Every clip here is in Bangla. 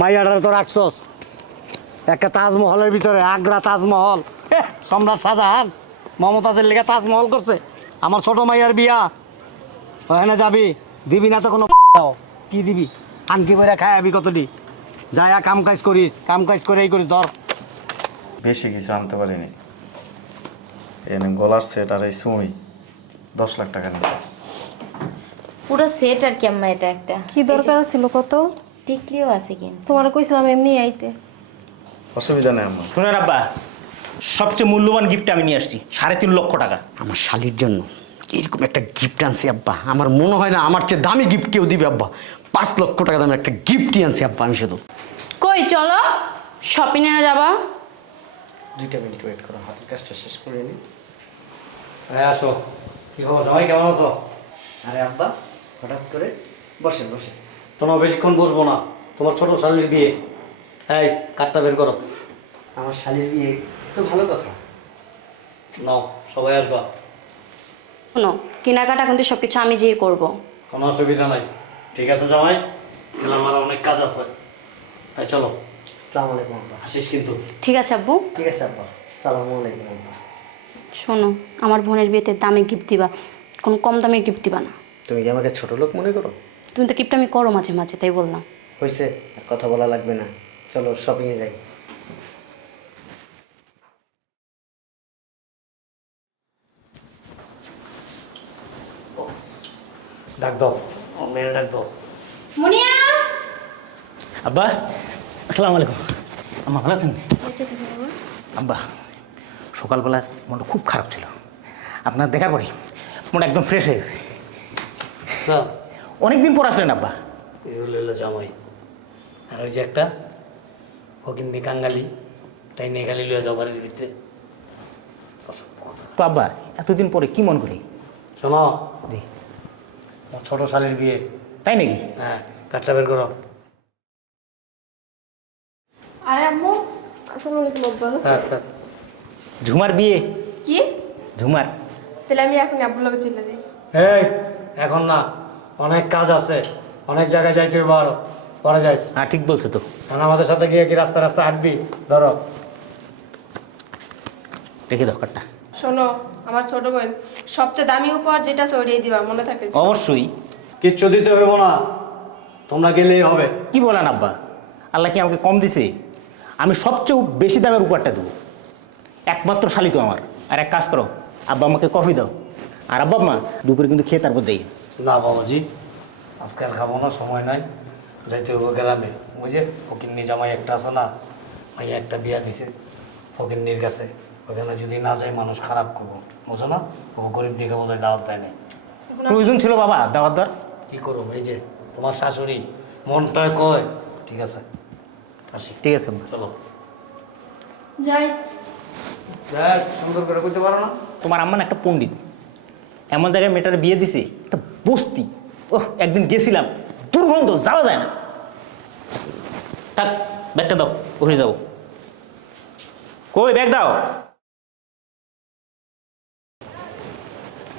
মাইয়াডারে তো রাখছস। একটা তাজমহলের ভিতরে আগ্রা তাজমহল। এহ, সম্রাট শাহজাহান মমতাজের লেগে তাজমহল করছে। আমার ছোট মাইয়ার বিয়া। ওখানে যাবি দিবি না তো কোনো কি দিবি? আনকি করে খায়াবি কতটি? যায়া কাম কাজ করিস কাম কাজ করে এই করিস ধর। বেশি কিছু আনতে পারিনি। এনে গলার সেট আর এই সুই দশ লাখ টাকা নিচ্ছে পুরো সেট আর কি আম্মা এটা একটা? কি দরকার ছিল কত? টিকলিও আছে কিন্তু। তোমার কইছিলাম এমনি আইতে। অসুবিধা নেই আমার শুনে রাব্বা সবচেয়ে মূল্যবান গিফট আমি নিয়ে আসছি সাড়ে তিন লক্ষ টাকা। আমার শালির জন্য এরকম একটা গিফট আনছি আব্বা। আমার মনে হয় না আমার চেয়ে দামি গিফট কেউ দিবে আব্বা। পাঁচ লক্ষ টাকা দামের একটা গিফটই আনছি আব্বা আমি শুধু। কই চলো। শপিং এ যাবা? দুইটা মিনিট ওয়েট করো হাতের কাজটা শেষ করে নি। হ্যাঁ আসো। কি খবর? জামাই কেমন আছো? আরে আব্বা হঠাৎ করে বসেন বসেন। তোমার বেশিক্ষণ বসবো না। তোমার ছোট শালির বিয়ে। এই কাঠটা বের করো। আমার শালির বিয়ে তো ভালো কথা। নাও সবাই আসবা। শোনো কেনাকাটা কিন্তু সবকিছু আমি যেই করব। কোনো অসুবিধা নাই। ঠিক আছে জামাই? গেলাম আমার অনেক কাজ আছে। এই চলো। আসসালামু আলাইকুম আব্বা। আসিস কিন্তু। ঠিক আছে আব্বু। ঠিক আছে আব্বা। আসসালামু আলাইকুম আব্বা। শোনো আমার বোনের বিয়েতে দামি গিফট দিবা। কোনো কম দামের গিফট দিবা না। তুমি কি আমাকে ছোট লোক মনে করো? তুমি তো আমি করো মাঝে মাঝে তাই বললাম। হয়েছে আর কথা বলা লাগবে না। চলো শপিংয়ে যাই। ডাক দাও। ও মেয়ের ডাক দাও। মুনিয়া! আব্বা আসসালামু আলাইকুম। আম্মা ভালো আছেন? আব্বা সকালবেলা মনটা খুব খারাপ ছিল। আপনার দেখার পরে মনটা একদম ফ্রেশ হয়ে গেছে। আচ্ছা। অনেকদিন পর আসলেন আব্বা। এগুলো হলো জামাই। আর ওই যে একটা ফকিন্দি কাঙ্গালি তাই নিয়ে খালি লুয়ে যাও বাড়ির ভিতরে। তো আব্বা এতদিন পরে কি মন করি শোনো জি। আমার ছোট শালির বিয়ে। তাই নাকি? হ্যাঁ কাঠটা বের করো। আরে আম্মু আসসালামু আলাইকুম আব্বা হ্যাঁ হ্যাঁ। ঝুমার বিয়ে? কি? ঝুমার? তাহলে আমি এখন আব্বুর লগে চলে যাই। এই এখন না। অনেক কাজ আছে অনেক জায়গায় যাইতে হবে আরও। পরে যাইস। হ্যাঁ ঠিক বলছো তো। কারণ আমাদের সাথে গিয়ে কি রাস্তা রাস্তা হাঁটবি? ধরো। রেখে দাও কার্ডটা। শোনো আমার ছোট বোন সবচেয়ে দামি উপহার যেটা ওইটাই দিবা মনে থাকে? অবশ্যই। কিচ্ছু দিতে হইব না। তোমরা গেলেই হবে। কি বলেন আব্বা? আল্লাহ কি আমাকে কম দিছে? আমি সবচেয়ে বেশি দামের উপহারটা দেবো। একমাত্র শালি তো আমার। আর এক কাজ করো আব্বা আমাকে কফি দাও। আর আব্বা মা দুপুরে কিন্তু খেয়ে তারপর দেই। না বাবাজি। আজকাল খাব না সময় নাই। যাইতে হইব গ্রামে। ওই যে ফকিন্নি জামাই একটা আছে না মাইয়া একটা বিয়া দিছে ফকিন্নির কাছে। ওখানে যদি না যায় মানুষ খারাপ করব। বুঝো না? ও গরিব দিকে বোধহয় দাওয়াত দেয় নাই। প্রয়োজন ছিল বাবা দাওয়াত দার কী করুম? এই যে তোমার শাশুড়ি মনটায় কয়? ঠিক আছে আসি। ঠিক আছে চলো। যাইস। দেখ সুন্দর করে করতে পারো না? তোমার আম্মা না একটা পণ্ডিত। এমন জায়গায় মেয়েটার বিয়ে দিছে একটা বস্তি। ওহ একদিন গেছিলাম দুর্গন্ধ যাওয়া যায় না। থাক ব্যাগটা দাও ওখানে যাব। কই ব্যাগ দাও।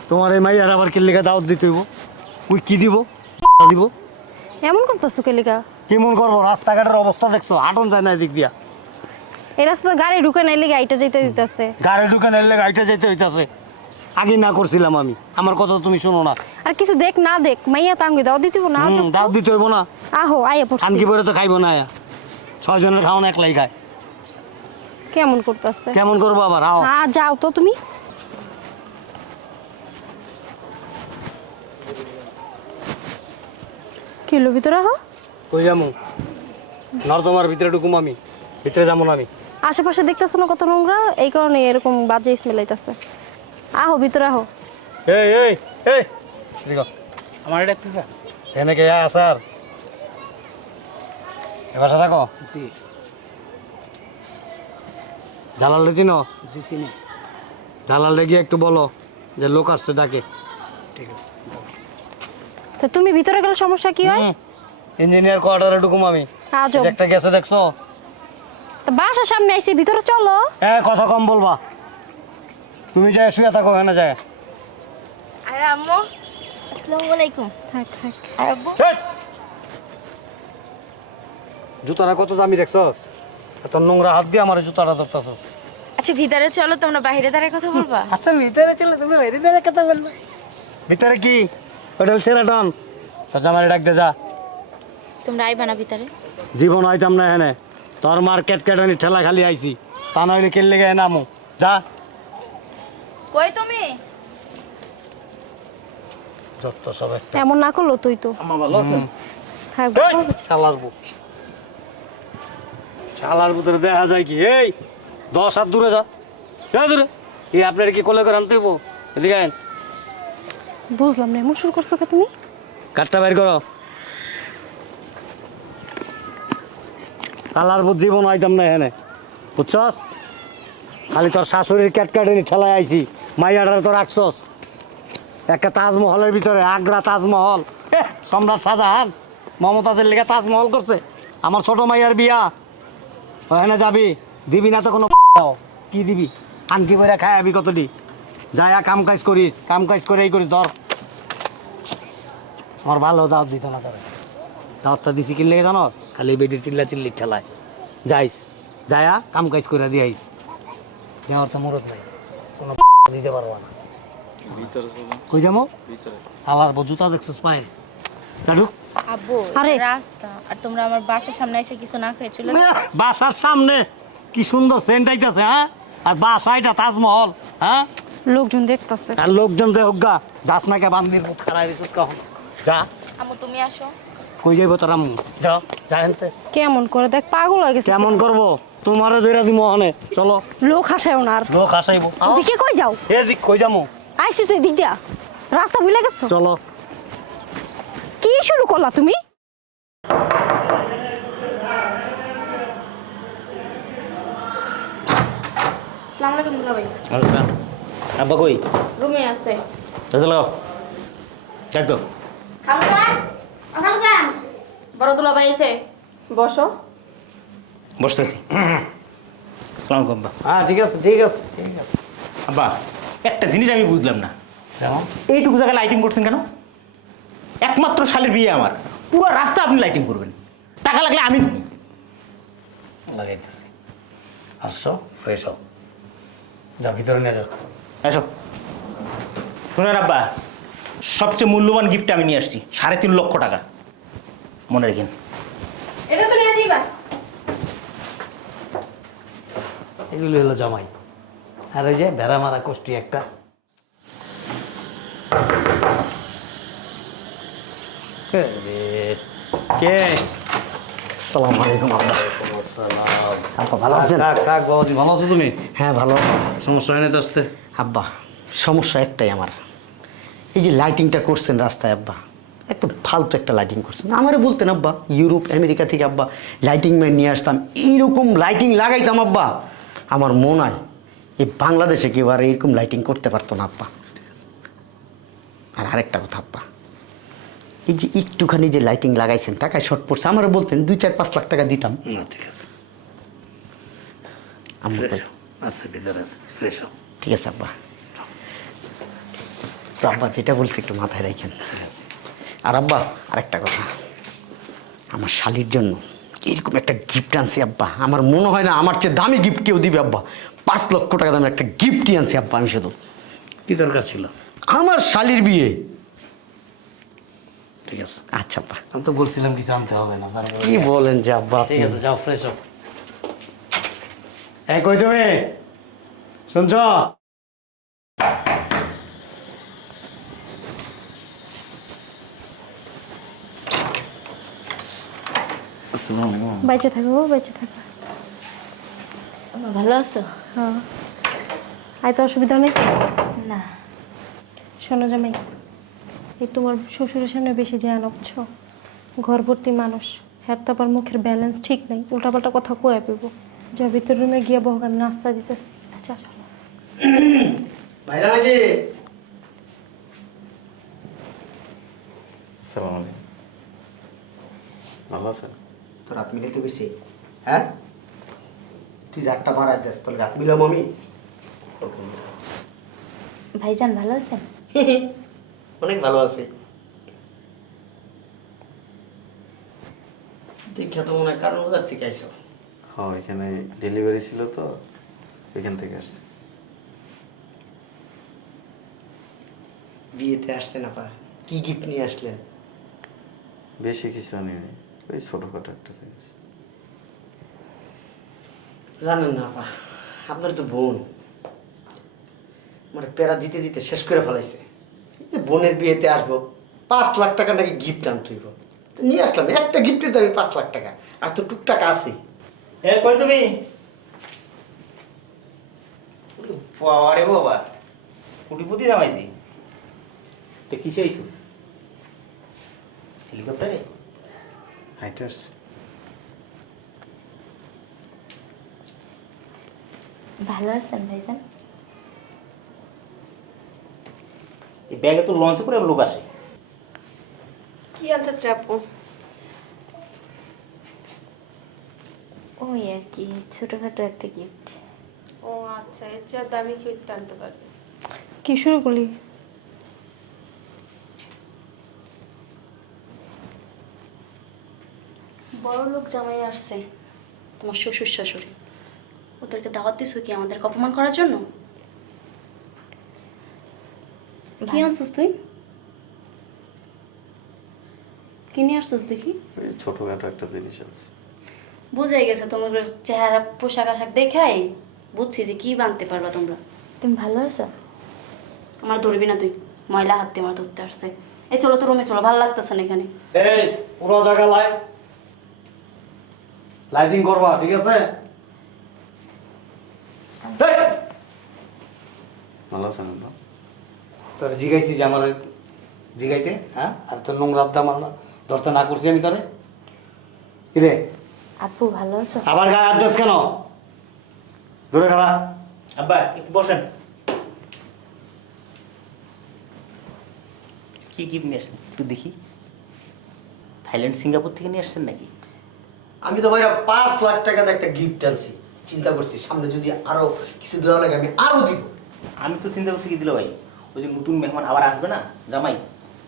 তোমার এই মাইয়ার আবার কি লেগে দাওয়াত দিতে হইব? ওই কি দিব? দিব? এমন করতেছো কেলিকা কেমন করব? রাস্তাঘাটের অবস্থা দেখছ? হাঁটন যায় না এদিক দিয়া। এই রাস্তা গাড়ি ঢুকে নাই নাইলে গাড়িটা যেতে দিতেছে। গাড়ি ঢুকে নাই নাইলে গাড়িটা যেতে হইতাছে। আগে না করছিলাম আমি। আমার কথা তুমি শোনো না। আর কিছু দেখ না দেখ মাইয়া তাঙ্গি দাও দিতে না হুম, দাওয়াত দিতে হইব না। আহো আইয়া পড়ছি। আনকি পরে তো খাইব না আয়া। ছয় জনের খাওয়ান একলাই খায়। কেমন করতেছে? কেমন করব আবার? আও। হ্যাঁ যাও তো তুমি। কিলো ভিতরে আহো? কই যামু? নর্দমার ভিতরে ঢুকুম আমি। ভিতরে যাব না আমি। আশেপাশে দেখতেছো না কত নোংরা? এই কারণে এরকম বাজে স্মেল আইতাছে। আহো ভিতরে আহো। এই এই এই এদিকে আমার এটা একটু স্যার। এখানে কে এ বাসা থাকো। জি। জালাল চিনো? জি চিনি। জালাল গিয়ে একটু বলো যে লোক আসছে ডাকে। ঠিক আছে। তা তুমি ভিতরে গেলে সমস্যা কি হয়? ইঞ্জিনিয়ার কোয়ার্টারে ঢুকুম আমি। আজব। একটা গেছে দেখছ? তা বাসার সামনে আইসি ভিতরে চলো। হ্যাঁ কথা কম বলবা। তুমি যায় শুয়ে থাকো এখানে যায় আর আম্মু আসসালামু আলাইকুম। থাক থাক। আর আব্বু! জুতাটা কত দামি দেখছস? এত নোংরা হাত দিয়ে আমার জুতাটা ধরতেছস। আচ্ছা ভিতরে চলো তোমরা বাইরে দাঁড়িয়ে কথা বলবা। আচ্ছা ভিতরে চলে তুমি ভিতরে কথা বলবা। ভিতরে কি? হোটেল সেরাটন তোর জামাই ডাক দে যা। তোমরা আইবা না ভিতরে? জীবন হইতাম না এখানে। তোর মার্কেট কেটানি ঠেলা খালি আইছি। তা নইলে কেলে গে নামো। যা। কই তুমি? যত সব একটা। এমন না করল তুই তো। আমার ভালো আছে হ্যাঁ শালার বুক শালার ভিতরে দেখা যায় কি? এই দশ হাত দূরে যা। যা দূরে। এই আপনার কি কোলে করে আনতে হইবো? এদিকে আইন বুঝলাম না এমন শুরু করছ কে তুমি? কাঠটা বের করো। কালার বুধ জীবন আইতাম না এখানে। বুঝছস? খালি তোর শাশুড়ির ক্যাট কাটেনি ঠেলায় আইছি। মাইয়াটারে তো রাখছস। একটা তাজমহলের ভিতরে, আগ্রা তাজমহল। সম্রাট শাহজাহান, মমতাজের লেগে তাজমহল করছে। আমার ছোট মাইয়ার বিয়া। ওখানে যাবি, দিবি না তো কোনো কি দিবি? আনকি করে খায়াবি কতটি? যায়া কাম কাজ করিস, কাম কাজ করে এই করিস, ধর। আমার ভালো দাওয়াত দিত না করে দাওয়াতটা দিছি কিনলে জানো খালি বেডির চিল্লা চিল্লি ঠেলায়। যাইস যায়া কাম কাজ করে দিয়াইস দেওয়ার তো মুরত নাই। কোনো দিতে পারব না। কই যাব? আবার জুতা দেখছিস পায়ে দাদু আব্বু আরে। রাস্তা। আর তোমরা আমার বাসার সামনে এসে কিছু না খেয়ে চলে বাসার সামনে? কি সুন্দর সেন্ট আইতাছে হ্যাঁ? আর বাসা এটা তাজমহল হ্যাঁ? লোকজন দেখতাছে। আর লোকজন যে হোক গা যাস না কে বান্দির মুখ খারাপ কখন? যা। আম্মু তুমি আসো। কই যাইব তোর আম্মু? যাও হেনতে কেমন করে দেখ পাগল হয়ে গেছে। কেমন করব? তোমারে ধরে দিব ওখানে চলো। লোক হাসায়ও না আর। লোক আসাইব দিকে কই যাও? এ দিক কই যামু? আইসি তুই দিক দিয়া। রাস্তা ভুলে গেছো? চলো। কি শুরু করলা তুমি? আসসালামু আলাইকুম দুলা ভাই। আব্বা কই? রুমে আছে। দরজা লাগাও। ডাক দাও বড় দুলা ভাই এসে। বসো। বসতেছি। আলাইকুম আব্বা। হ্যাঁ ঠিক আছে ঠিক আছে ঠিক আছে। আব্বা একটা জিনিস আমি বুঝলাম না। এইটুকু জায়গায় লাইটিং করছেন কেন? একমাত্র শালের বিয়ে আমার। পুরো রাস্তা আপনি লাইটিং করবেন। টাকা লাগলে আমি। লাগাইতেছি। আসছো ফ্রেশ হও। যা ভিতরে নিয়ে যাও। এসো। শুনে আব্বা সবচেয়ে মূল্যবান গিফট আমি নিয়ে আসছি সাড়ে তিন লক্ষ টাকা। মনে রাখেন। এটা তো নিয়ে যাইবা এগুলো হলো জামাই। আর ওই যে ভেড়া মারা কোষ্টি একটা। কে? আসসালামু আলাইকুম আব্বা। ভালো আছেন? থাক থাক বাবাজি ভালো আছো তুমি? হ্যাঁ ভালো আছি। সমস্যা হয় না তো আসতে? আব্বা সমস্যা একটাই আমার। এই যে লাইটিংটা করছেন রাস্তায় আব্বা একদম ফালতু একটা লাইটিং করছেন। আমারে বলতেন আব্বা ইউরোপ আমেরিকা থেকে আব্বা লাইটিং ম্যান নিয়ে আসতাম। এইরকম লাইটিং লাগাইতাম আব্বা। আমার মনে হয় এই বাংলাদেশে কেউ আর এরকম লাইটিং করতে পারতো না আব্বা। আর আরেকটা কথা আব্বা। এই যে একটুখানি যে লাইটিং লাগাইছেন টাকায় শর্ট পড়ছে আমারও বলতেন দুই চার পাঁচ লাখ টাকা দিতাম। না ঠিক আছে। আমার ভিতরে আছে। ফ্রেশ ঠিক আছে আব্বা। তো আব্বা যেটা বলছি একটু মাথায় রাখেন। আর আব্বা আরেকটা কথা। আমার শালির জন্য এরকম একটা গিফট আনছি আব্বা। আমার মনে হয় না আমার চেয়ে দামি গিফট কেউ দিবে আব্বা। পাঁচ লক্ষ টাকা দামের একটা গিফটই আনছি আব্বা আমি শুধু। কি দরকার ছিল? আমার শালির বিয়ে। ঠিক আছে। আচ্ছা আব্বা। আমি তো বলছিলাম কিছু আনতে হবে না কি বলেন যে আব্বা ঠিক আছে যাও ফ্রেশ হও এই কই তুমি? শুনছ? বেঁচে থাকো বেঁচে থাকো। ভালো আছো? হ্যাঁ। আয় তো অসুবিধা নেই? না। শোনো জামাই এই তোমার শ্বশুরের সামনে বেশি জ্ঞান বুঝছ ঘরভর্তি মানুষ হ্যাঁ তো আবার মুখের ব্যালেন্স ঠিক নেই। উল্টাপাল্টা কথা কয়ে পেব যা ভিতর রুমে গিয়ে বহু আমি নাস্তা দিতেছি। আচ্ছা চলো। বাইরে নাকি? আসসালামু আলাইকুম। ভালো আছেন? তো রাত মিলাইতে গেছি। হ্যাঁ? তুই যে আটটা মারা যাস তাহলে রাত মিলাম আমি। ভাইজান ভালো আছেন? অনেক ভালো আছে। দেখা তো মনে হয় কারণ বাজার থেকে আইসো। হ্যাঁ এখানে ডেলিভারি ছিল তো এখান থেকে আসছে। বিয়েতে আসছেন আপা কি গিফট নিয়ে আসলেন? বেশি কিছু নেই ওই ছোটোখাটো একটা জিনিস। জানেন না আপা আপনার তো বোন। মানে প্যারা দিতে দিতে শেষ করে ফেলাইছে। এই যে বোনের বিয়েতে আসব পাঁচ লাখ টাকা নাকি গিফট আনতে হইব। তো নিয়ে আসলাম একটা গিফটের দামি পাঁচ লাখ টাকা। আর তো টুকটাক আছে। এ কই তুমি? বাবারে বাবা কুটিপুতি জামাইছি তো কিসে আইছো হেলিকপ্টারে? হাইটে আসছে ভালো আছেন ভাইজান? এই ব্যাগে তো লঞ্চে করে লোক আসে। কি আছে চাপু ওই আর কি ছোটখাটো একটা গিফট ও আচ্ছা এর চেয়ে দামি কি আনতে পারবে। কি শুরু করলি বড় লোক জামাই আসছে তোমার শ্বশুর শাশুড়ি। ওদেরকে দাওয়াত দিছো কি আমাদেরকে অপমান করার জন্য? কি আনছিস তুই? কি নিয়ে আসছিস দেখি? ছোটোখাটো একটা জিনিস আছে। বুঝাই গেছে তোমাদের চেহারা পোশাক আশাক দেখাই বুঝছি যে কি বানতে পারবা তোমরা। তুমি ভালো আছো? আমার ধরবি না তুই ময়লা হাত দিয়ে আমার ধরতে আসছে। এই চলো তো রুমে চলো ভালো লাগতেছে না এখানে। এই পুরো জায়গা লাই? লাইটিং করবা ঠিক আছে? ভালো আছেন তোর জিগাইছি যে আমার জিগাইতে হ্যাঁ? আর তোর নোংরা আড্ডা মারলা ধরতে না করছি আমি তোরে। কিরে? আপু ভালো আছো? আবার গায়ে আদেশ কেন? দূরে খারা আব্বা একটু বসেন। কি গিফট নিয়ে আসছেন? একটু দেখি। থাইল্যান্ড সিঙ্গাপুর থেকে নিয়ে আসছেন নাকি? আমি তো ভাইরা পাঁচ লাখ টাকাতে একটা গিফট আনছি। চিন্তা করছি সামনে যদি আরও কিছু দেওয়া লাগে আমি আরও দিব। আমি তো চিন্তা করছি কি দিল ভাই? ওই যে নতুন মেহমান আবার আসবে না? জামাই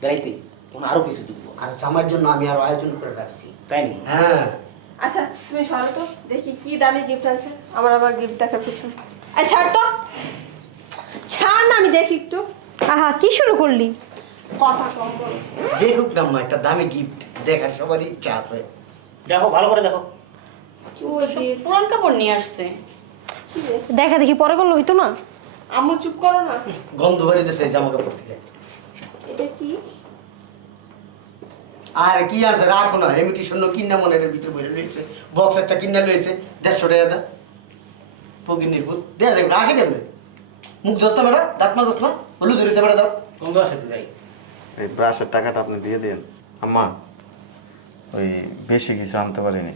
বেড়াইতে তখন আরও কিছু দিব। আর জামার জন্য আমি আরও আয়োজন করে রাখছি। তাই নাকি? হ্যাঁ। আচ্ছা তুমি সরো তো দেখি কি দামি গিফট আছে আমার আবার গিফট দেখা কিছু আই ছাড় তো। ছাড় না আমি দেখি একটু। আহা কি শুরু করলি? কথা কম বল। দেখুক না মা, একটা দামি গিফট দেখার সবারই ইচ্ছা আছে। দেখো ভালো করে দেখো। পুরান কাপড় নিয়ে আসছে। দেখা দেখি পরে করলে হইতো না। আম্মু চুপ করো না। গন্ধ বেরিয়েছে এই জামা কাপড় থেকে। এটা কি? আর কি আছে? রাখো না। ইমিটেশন কিনা মনে এর ভিতরে বইরে রয়েছে বক্স একটা কিনা লয়েছে দেড়শো টাকা দা। পগিনির ভূত দেয়া দেখবে আসে কেমনে? মুখ দোস্তা বেড়া দাঁত মা দোস্ত হলুদ ধরেছে বেড়া দাও। গন্ধ আসে তো যাই? এই ব্রাশের টাকাটা আপনি দিয়ে দিন আম্মা ওই বেশি কিছু আনতে পারিনি।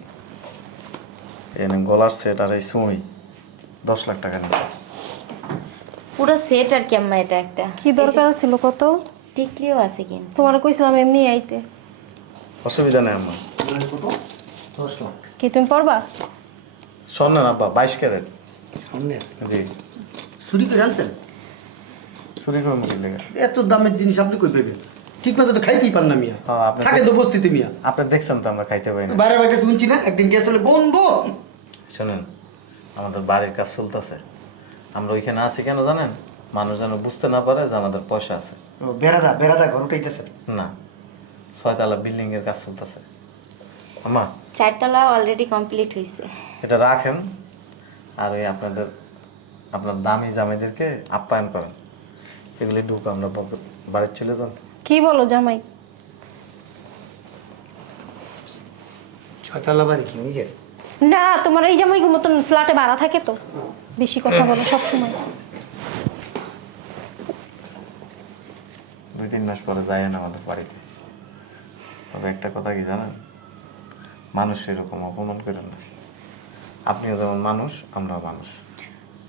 এনে গলার সেট আর এই সুঁই দশ লাখ টাকা নিচ্ছে পুরো সেট আর কি আম্মা এটা একটা। কি দরকার ছিল কত? টিকলিও আছে কিন্তু। তোমার কইছিলাম এমনি আইতে। অসুবিধা নেই আম্মা। দশ লাখ। কি তুমি পড়বা? স্বর্ণের আব্বা বাইশ ক্যারেট। সামনে জি। চুরি করে আনছেন? চুরি করে মুখে লেগে? এত দামের জিনিস আপনি কই পাবেন ঠিক মতো তো খাইতেই পার না মিয়া। হ্যাঁ, আপনি থাকে তো বস্তিতে মিয়া। আপনি দেখছেন তো আমরা খাইতে পাই না। বাইরে বাইরে শুনছি না একদিন গেছিল বন্ধ। শোনেন আমাদের বাড়ির কাজ চলতেছে। আমরা ওইখানে আছি কেন জানেন? মানুষ যেন বুঝতে না পারে যে আমাদের পয়সা আছে। ও, বেড়াদা বেড়াদা ঘর উঠাইতেছে না ছয়তলা বিল্ডিং এর কাজ চলতেছে। আমা চারতলা অলরেডি কমপ্লিট হয়েছে এটা রাখেন আর ওই আপনাদের আপনার দামি জামাইদেরকে আপ্যায়ন করেন। এগুলি ঢুক আমরা বাড়ির চলে যান। কি বলো জামাই? ছয়তলা বাড়ি কি নিজের? না তোমার এই জামাই মতন ফ্ল্যাটে ভাড়া থাকে তো। বেশি কথা বলো সব সময় দুই তিন মাস পরে যাই না আমাদের বাড়িতে। তবে একটা কথা কি জানেন? মানুষ এরকম অপমান করেন না। আপনিও যেমন মানুষ আমরাও মানুষ।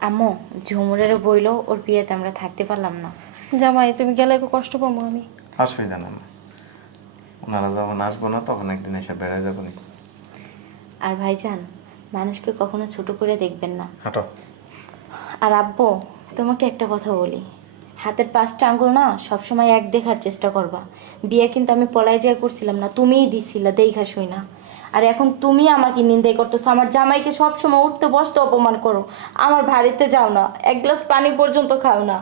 আম্মু ঝুমুরেরও বইলো ওর বিয়েতে আমরা থাকতে পারলাম না। জামাই তুমি গেলে একটু কষ্ট পাবো আমি। অসুবিধা নেই না ওনারা যখন আসব না তখন একদিন এসে বেড়ায় যাব নি আর ভাইজান মানুষকে কখনো ছোট করে দেখবেন না। হাঁটো। আর আব্বু তোমাকে একটা কথা বলি। হাতের পাঁচটা আঙ্গুল না সবসময় এক দেখার চেষ্টা করবা। বিয়ে কিন্তু আমি পলাই যায় করছিলাম না তুমিই দিছিলা দেখা শুই না আর এখন তুমি আমাকে নিন্দাই করতেছো। আমার জামাইকে সবসময় উঠতে বসতে অপমান করো। আমার বাড়িতে যাও না এক গ্লাস পানি পর্যন্ত খাও না।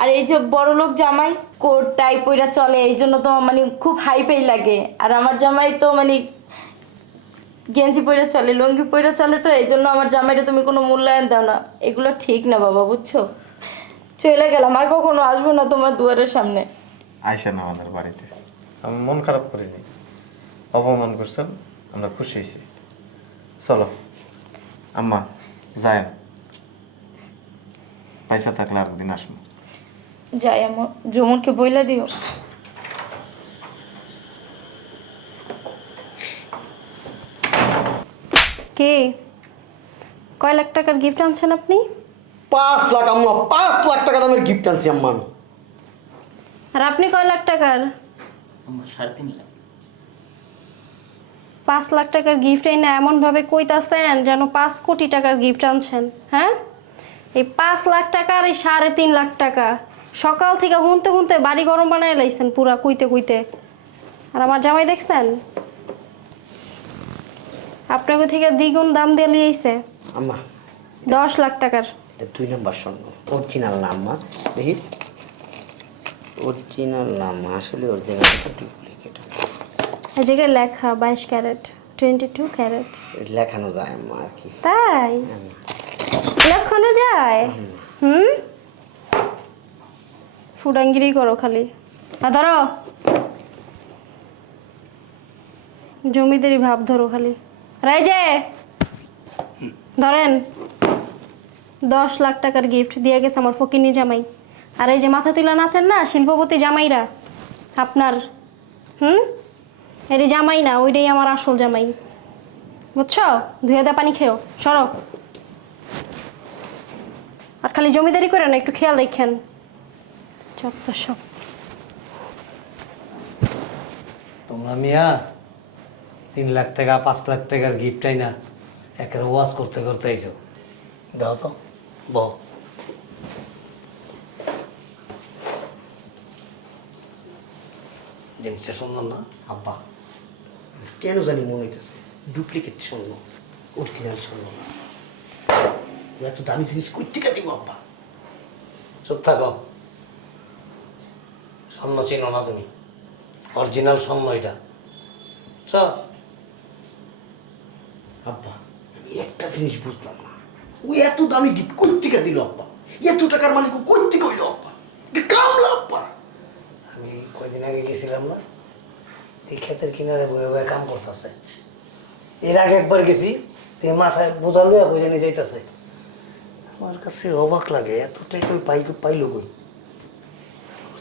আর এই যে বড় লোক জামাই কোট টাই পইরা চলে এই জন্য তো মানে খুব হাইপেই লাগে। আর আমার জামাই তো মানে গেঞ্জি পরে চলে লুঙ্গি পরে চলে তো এই জন্য আমার জামাইটা তুমি কোনো মূল্যায়ন দাও না। এগুলো ঠিক না বাবা বুঝছ? চলে গেলাম আর কখনো আসব না তোমার দুয়ারের সামনে। আইসেন আমাদের বাড়িতে। আমি মন খারাপ করিনি। অপমান করছেন? আমরা খুশি হয়েছি। চলো আম্মা যায়েন পয়সা থাকলে আর দিন আসব। যাই আমার জমুরকে বইলা দিও। কে? কয় লাখ টাকার গিফট আনছেন আপনি? পাঁচ লাখ আম্মা পাঁচ লাখ টাকা দামের গিফট আনছি আম্মা। আমি আর আপনি কয় লাখ টাকার? আমার সাড়ে তিন লাখ। পাঁচ লাখ টাকার গিফট এই না এমনভাবে কইতাছেন যেন পাঁচ কোটি টাকার গিফট আনছেন হ্যাঁ? এই পাঁচ লাখ টাকা আর এই সাড়ে তিন লাখ টাকা সকাল থেকে হুনতে হুনতে বাড়ি গরম বানায় লাইছেন পুরা কুইতে কুইতে। আর আমার জামাই দেখছেন? আপনাকে থেকে দ্বিগুণ দাম দিয়ে লিয়েছে আম্মা। দশ লাখ টাকার। দুই নম্বর স্বর্ণ অরিজিনাল না আম্মা। দেখি। অরিজিনাল না আম্মা। আসলে অরিজিনাল জায়গায় লেখা বাইশ ক্যারেট টোয়েন্টি টু ক্যারেট। লেখানো যায় আম্মা আর কি। তাই? লেখানো যায়? হুম? ফুডাঙ্গিরি করো খালি। আর ধরো। জমিদারি ভাব ধরো খালি। রাই যে ধরেন দশ লাখ টাকার গিফট দিয়ে গেছে আমার ফকিনি জামাই। আর এই যে মাথা তুলা নাচেন না শিল্পপতি জামাইরা আপনার হুম? এটি জামাই না, ওইটাই আমার আসল জামাই। বুঝছ? ধুয়ে দা পানি খেও, সরো। আর খালি জমিদারি করে না, একটু খেয়াল রাখেন যত সব। তোমরা মিয়া, তিন লাখ টাকা, পাঁচ লাখ টাকার গিফটাই না একের ওয়াশ করতে করতে আইছো। দাও তো বহ জিনিসটা সুন্দর না? আব্বা। কেন জানি মনে হইতেছে ডুপ্লিকেট স্বর্ণ অরিজিনাল স্বর্ণ এত দামি জিনিস কই থেকে দিব আব্বা। চুপ থাকো। স্বর্ণ চিনো না তুমি। অরিজিনাল স্বর্ণ এটা। চ। আব্বা আমি একটা জিনিস বুঝলাম না। ওই এত দামি গিফট কই থেকে দিল আব্বা। এত টাকার মালিক ও কই থেকে হইল আব্বা। এটা কামলা আব্বা। আমি কয়দিন আগে গেছিলাম না? এই ক্ষেতের কিনারে বয়ে বয়ে কাম করতেছে। এর আগে একবার গেছি এই মাথায় বোঝা লইয়া বুঝে নিয়ে যাইতেছে। আমার কাছে অবাক লাগে এত টাকা ওই পাই পাইলো কই?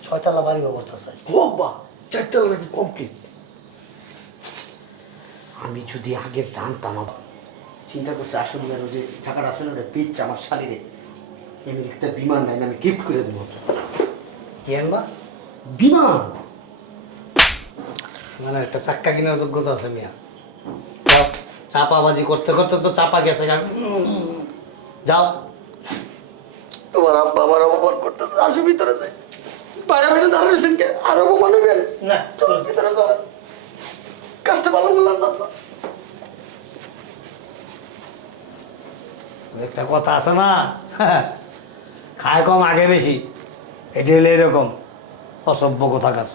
ছয়তলা বাড়ি করতেছে ও আব্বা চারতলা নাকি কমপ্লিট আমি যদি আগে জানতাম চিন্তা করছি আসলে আর যে টাকাটা আসলে ওটা পেয়েছে আমার শাড়িরে এমনি একটা বিমান নাই আমি গিফট করে দেবো। কি আনবা? বিমান? মানে একটা চাক্কা কেনার যোগ্যতা আছে মিয়া। চাপাবাজি করতে করতে তো চাপা গেছে। যাও। তোমার আব্বা আমার অপমান করতেছে আসো ভিতরে যাই। বাইরে বাইরে দাঁড়িয়েছেন কে? আর অপমান হইবেন? না। চলো ভিতরে যাও। কাজটা ভালো করলাম না একটা কথা আছে না? খায় কম আগে বেশি। এটি হলে এরকম। অসভ্য কথাকার।